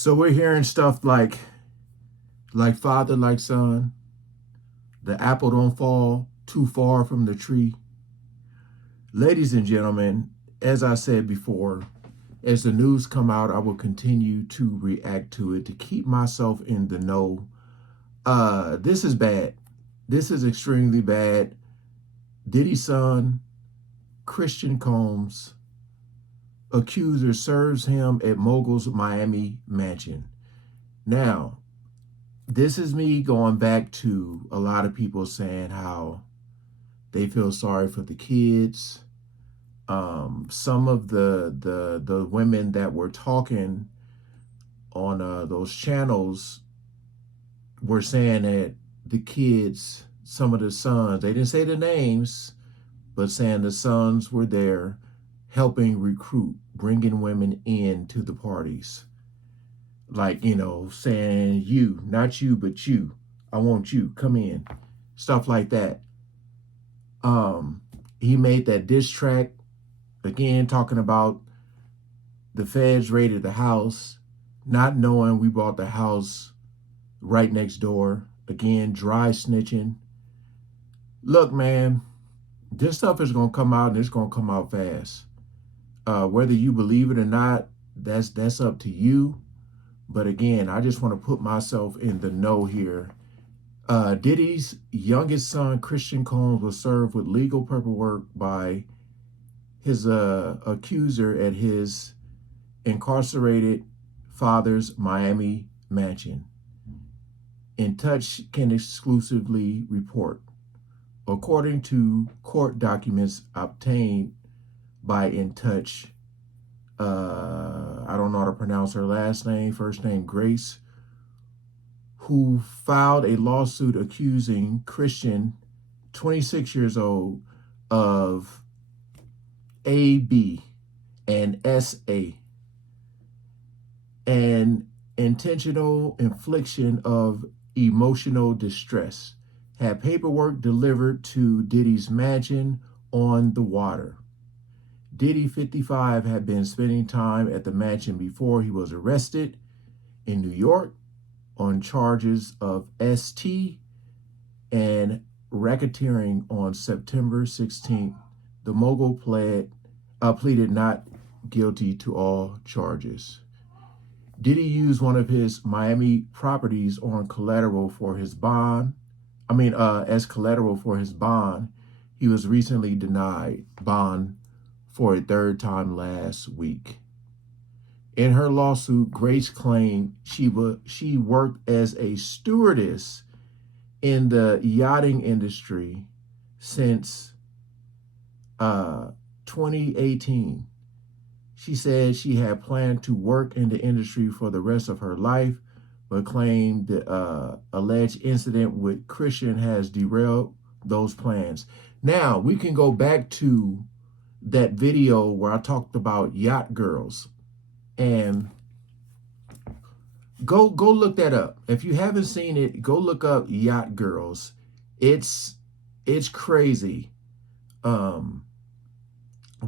So we're hearing stuff like father, like son, the apple don't fall too far from the tree. Ladies and gentlemen, as I said before, as the news come out, I will continue to react to it to keep myself in the know. This is bad. This is extremely bad. Diddy's son, Christian Combs, accuser serves him at Mogul's Miami mansion. Now, this is me going back to a lot of people saying how they feel sorry for the kids. Some of the women that were talking on those channels were saying that the kids, some of the sons, they didn't say the names, but saying the sons were there helping recruit, bringing women into the parties. Like, saying you, not you, but you. I want you, come in. Stuff like that. He made that diss track, again, talking about the feds raided the house, not knowing we bought the house right next door. Again, dry snitching. Look, man, this stuff is going to come out, and it's going to come out fast. Whether you believe it or not, that's up to you. But again, I just want to put myself in the know here. Diddy's youngest son, Christian Combs, was served with legal paperwork by his accuser at his incarcerated father's Miami mansion. In Touch can exclusively report. According to court documents obtained by In Touch, I don't know how to pronounce her last name, first name Grace, who filed a lawsuit accusing Christian, 26 years old, of AB and SA, and intentional infliction of emotional distress, had paperwork delivered to Diddy's mansion on the water. Diddy, 55, had been spending time at the mansion before he was arrested in New York on charges of ST and racketeering on September 16th. The mogul pleaded not guilty to all charges. Diddy used one of his Miami properties on collateral for his bond. As collateral for his bond. He was recently denied bond for a third time last week. In her lawsuit, Grace claimed she worked as a stewardess in the yachting industry since 2018. She said she had planned to work in the industry for the rest of her life, but claimed the alleged incident with Christian has derailed those plans. Now, we can go back to that video where I talked about yacht girls, and go look that up. If you haven't seen it, go look up yacht girls. It's crazy, the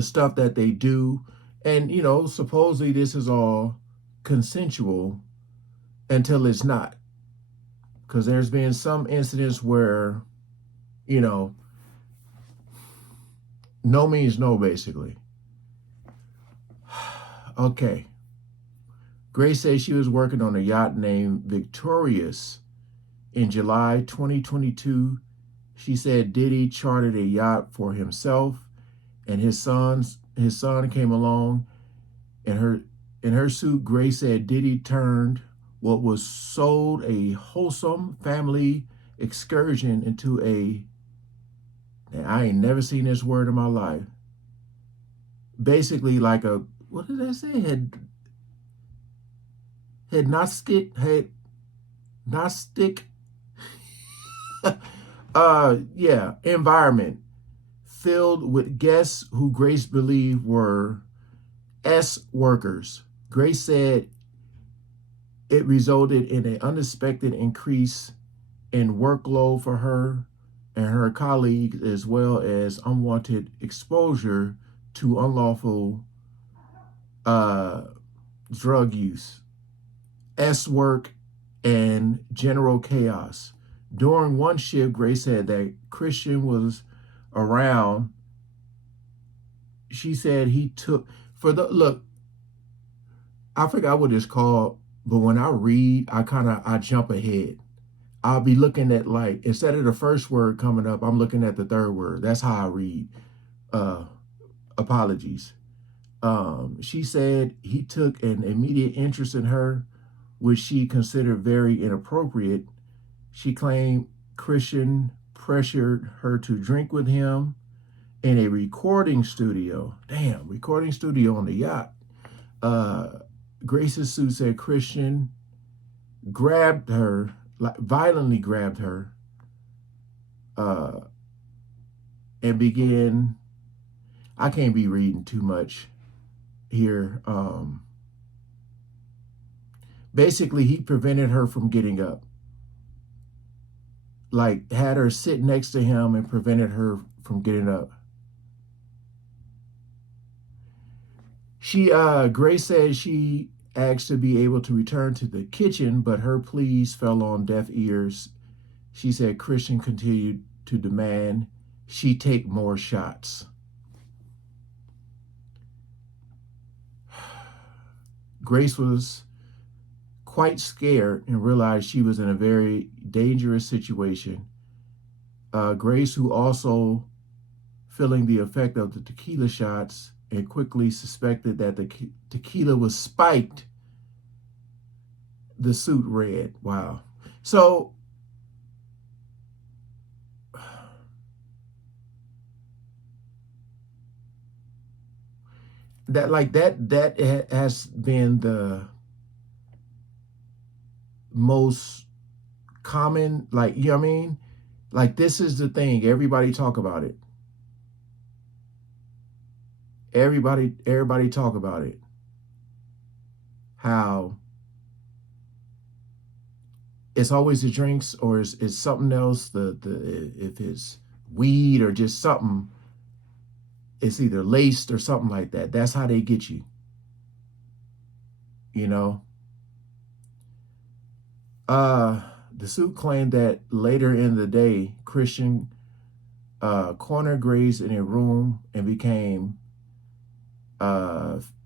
stuff that they do. And supposedly this is all consensual until it's not, because there's been some incidents where no means no, basically. Okay. Grace says she was working on a yacht named Victorious in July 2022. She said Diddy chartered a yacht for himself and his son came along. In her suit, Grace said Diddy turned what was sold a wholesome family excursion into I ain't never seen this word in my life. Basically like a, what did I say? Gnostic environment filled with guests who Grace believed were S workers. Grace said it resulted in an unexpected increase in workload for her and her colleagues, as well as unwanted exposure to unlawful drug use. S work, and general chaos. During one shift, Grace said that Christian was around. She said he took, for the, look, I forgot what it's called, but when I read, I jump ahead. I'll be looking at, like, instead of the first word coming up, I'm looking at the third word. That's how I read. Uh, Apologies. She said he took an immediate interest in her, which she considered very inappropriate. She claimed Christian pressured her to drink with him in a recording studio. Damn, recording studio on the yacht. Uh, Grace's suit said Christian grabbed her, like violently grabbed her, uh, and began. I can't be reading too much here. Basically, he prevented her from getting up. Like, had her sit next to him and prevented her from getting up. Grace said she asked to be able to return to the kitchen, but her pleas fell on deaf ears. She said Christian continued to demand she take more shots. Grace was quite scared and realized she was in a very dangerous situation. Grace, who also feeling the effect of the tequila shots and quickly suspected that the tequila was spiked, the suit read. Wow. So that has been the most common, like, you know what I mean? Like, this is the thing. Everybody talk about it. Everybody talk about it. How it's always the drinks, or it's something else. If it's weed or just something, it's either laced or something like that. That's how they get you. You know. The suit claimed that later in the day, Christian cornered Grace in a room and became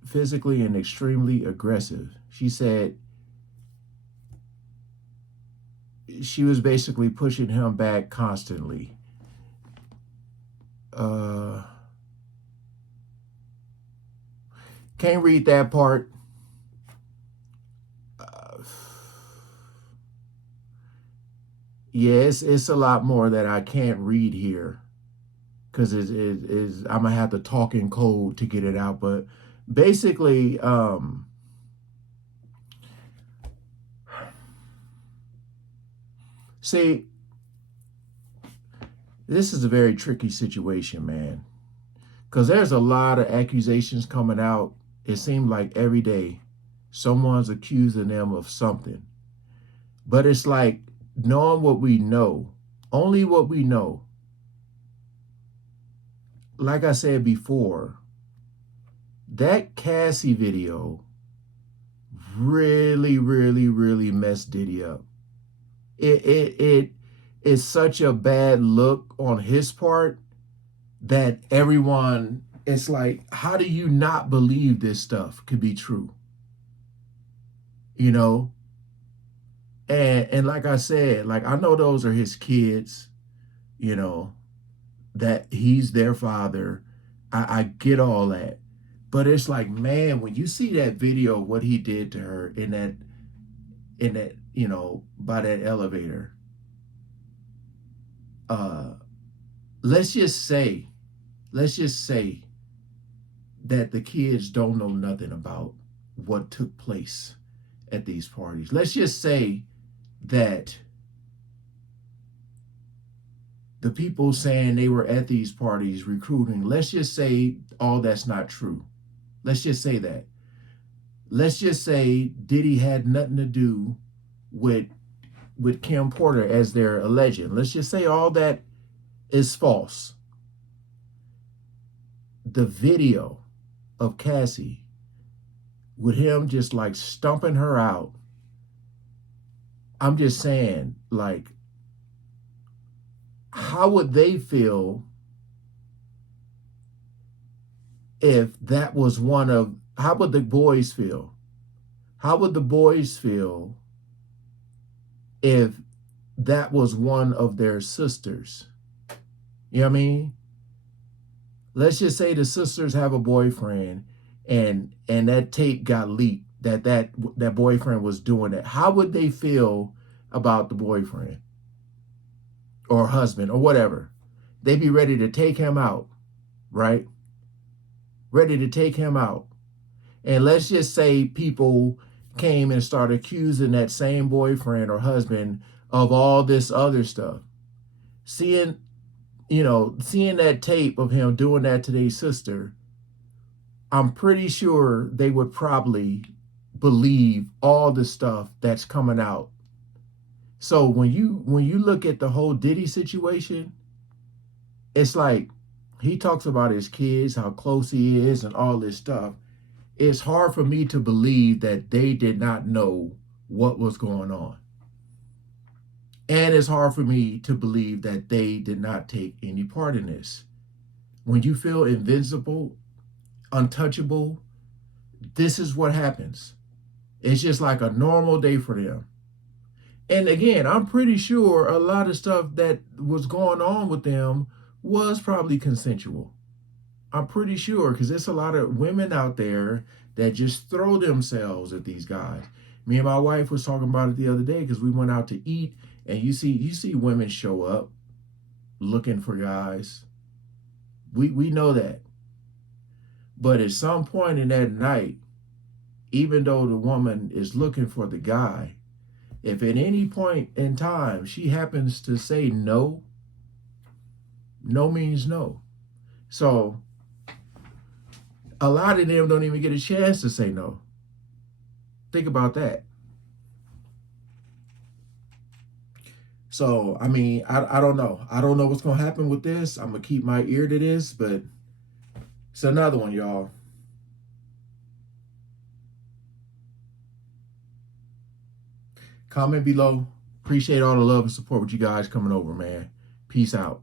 physically and extremely aggressive. She said she was basically pushing him back constantly. Can't read that part. Yeah, it's a lot more that I can't read here, because I'm gonna have to talk in code to get it out. But basically, see, this is a very tricky situation, man, because there's a lot of accusations coming out. It seems like every day someone's accusing them of something. But it's like, knowing what we know, only what we know. Like I said before, that Cassie video really, really, really messed Diddy up. It is such a bad look on his part that everyone, it's like, how do you not believe this stuff could be true? You know? And like I said, like, I know those are his kids, you know, that he's their father. I get all that. But it's like, man, when you see that video, what he did to her in that, you know, by that elevator, let's just say that the kids don't know nothing about what took place at these parties. Let's just say that the people saying they were at these parties recruiting, let's just say all that's not true. Let's just say that. Let's just say Diddy had nothing to do with Kim Porter, as they're alleging. Let's just say all that is false. The video of Cassie with him just like stumping her out I'm just saying, like, how would they feel if that was one of, how would the boys feel? How would the boys feel if that was one of their sisters? You know what I mean? Let's just say the sisters have a boyfriend and that tape got leaked that boyfriend was doing it. How would they feel about the boyfriend or husband or whatever? They'd be ready to take him out, right? Ready to take him out. And let's just say people came and started accusing that same boyfriend or husband of all this other stuff. Seeing, seeing that tape of him doing that to their sister, I'm pretty sure they would probably believe all the stuff that's coming out. So when you look at the whole Diddy situation, it's like he talks about his kids, how close he is, and all this stuff. It's hard for me to believe that they did not know what was going on. And it's hard for me to believe that they did not take any part in this. When you feel invincible, untouchable, this is what happens. It's just like a normal day for them. And again, I'm pretty sure a lot of stuff that was going on with them was probably consensual. I'm pretty sure because there's a lot of women out there that just throw themselves at these guys. Me and my wife was talking about it the other day because we went out to eat, and you see women show up looking for guys. We know that. But at some point in that night, even though the woman is looking for the guy, if at any point in time she happens to say no, no means no. So a lot of them don't even get a chance to say no. Think about that. So, I mean, I don't know. I don't know what's going to happen with this. I'm going to keep my ear to this, but it's another one, y'all. Comment below. Appreciate all the love and support with you guys coming over, man. Peace out.